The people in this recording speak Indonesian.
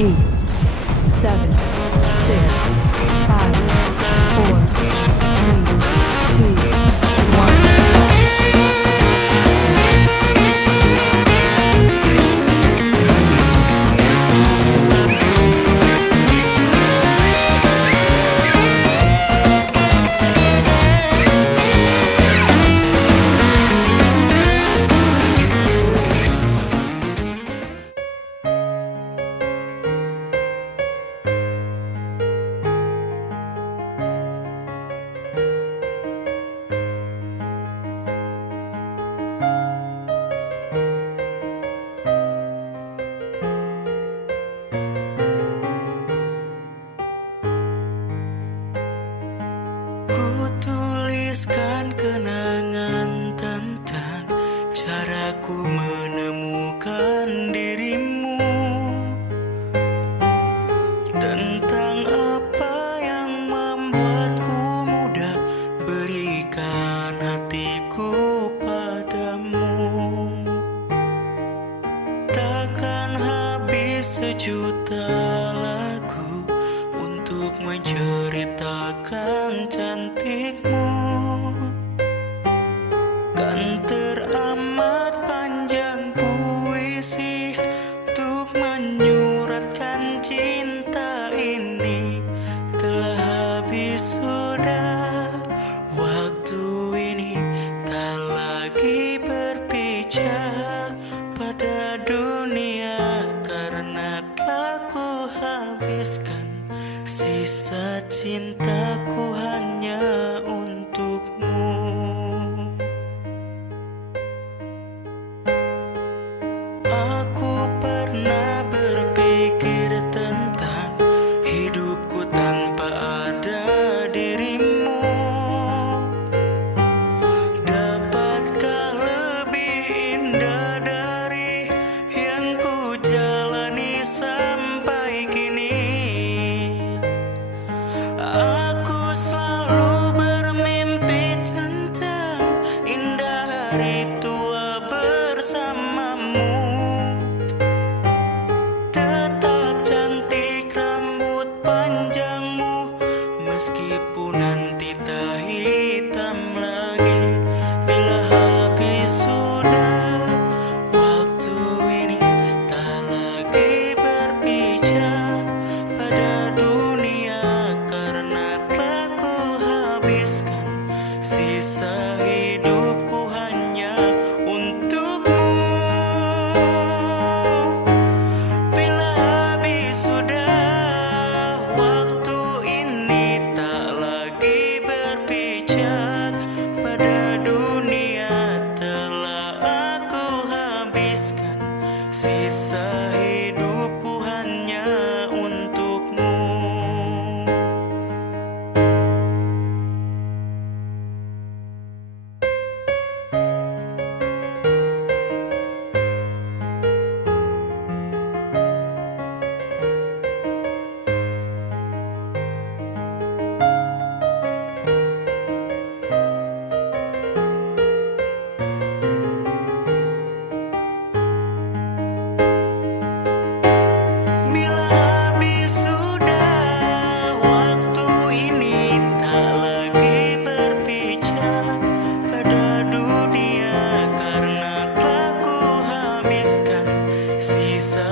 8, 7, 6, 5, 4, 3, 2, 1. Ku tuliskan kenangan tentang caraku menemukan dirimu, tentang apa yang membuatku mudah berikan hatiku padamu. Takkan habis sejuta lagu untuk menceritakan cantikmu. Kan teramat panjang puisi untuk menyuratkan cinta ini. Telah habis sudah waktu ini, tak lagi berpijak pada dunia, karena telah ku habiskan sisa cintaku hanya untukmu. Aku pernah berpikir tentang hidupku tanpa ada dirimu. Dapatkah lebih indah dari yang ku jalani sampai kini? Aku selalu bermimpi tentang indah hari tua bersamamu. Tetap cantik rambut panjangmu, meskipun nanti tak hitam lagi. Bila habis sudah waktu ini, tak lagi berpijak pada dunia, karena telah ku habiskan sisa hidupku hanya untukmu. Bila habis sudah waktu ini, tak lagi berpijak pada dunia, telah aku habiskan sisa hidupku hanya untukmu. Bila habis sudah waktu ini, tak lagi berpijak pada dunia, karena telah ku habiskan sisa